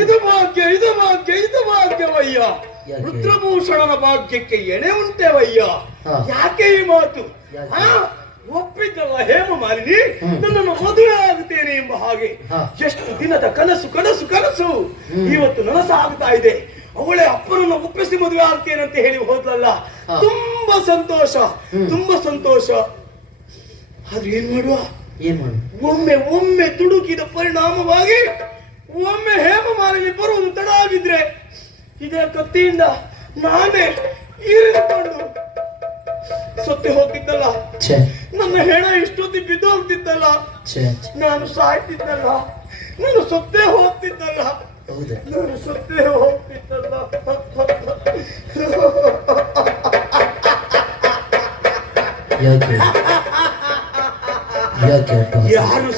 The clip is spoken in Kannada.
ಇದು ಭಾಗ್ಯ, ಇದು ಭಾಗ್ಯ, ಇದು ಭಾಗ್ಯವಯ್ಯ. ರುದ್ರಭೂಷಣನ ಭಾಗ್ಯಕ್ಕೆ ಎಣೆ ಉಂಟೆವಯ್ಯ. ಯಾಕೆ ಈ ಮಾತು? ಒಪ್ಪಿದ್ದಲ್ಲ ಹೇಮ ಮಾಲಿನಿ, ನನ್ನನ್ನು ಮದುವೆ ಆಗುತ್ತೇನೆ ಎಂಬ ಹಾಗೆ ಎಷ್ಟು ದಿನದ ಕನಸು ಕನಸು ಕನಸು ಇವತ್ತು ನನಸಾಗ್ತಾ ಇದೆ. ಅವಳೇ ಅಪ್ಪನನ್ನು ಒಪ್ಪಿಸಿ ಮದುವೆ ಆಗ್ತೇನೆ ಅಂತ ಹೇಳಿ ಹೋದ್ಲಲ್ಲ, ತುಂಬಾ ಸಂತೋಷ, ತುಂಬಾ ಸಂತೋಷ. ಆದ್ರೆ ಏನ್ ಮಾಡುವ? ಒಮ್ಮೆ ಒಮ್ಮೆ ತುಡುಕಿದ ಪರಿಣಾಮವಾಗಿ ಒಮ್ಮೆ ಹೇಮ ಮಾಲಿನಿ ಬರುವುದು ತಡ ಆಗಿದ್ರೆ ಇದೇ ಕತ್ತಿಯಿಂದ ನಾನೇ ಇರಿದುಕೊಂಡು ಸೊತ್ತೆ ಹೋಗ್ತಿದ್ದಲ್ಲ, ನನ್ನ ಹೆಣ ಇಷ್ಟೊತ್ತಿ ಬಿದ್ದು ಹೋಗ್ತಿದ್ದಲ್ಲ, ನಾನು ಸಾಯ್ತಿದ್ದಲ್ಲ, ನಾನು ಸೊತ್ತೆ ಹೋಗ್ತಿದ್ದಲ್ಲ, ನಾನು ಸೊತ್ತೆ ಹೋಗ್ತಿದ್ದಲ್ಲ. ಯಾಕೆ ಯಾರು